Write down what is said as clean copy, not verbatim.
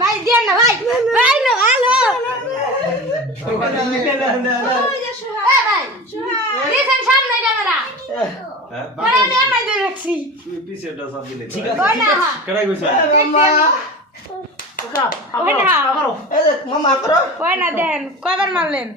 ভাই দেন না ভাই ভাই না হ্যালো ভাই দিছেন সামনে ক্যামেরা পরে আমি এমআই ধরে রাখছি তুই পিছেটা সব দিলে ঠিক আছে কই না কেডাই কইছ মামা কাকা আমারো মামা করো কই না দেন কয়বার মারলেন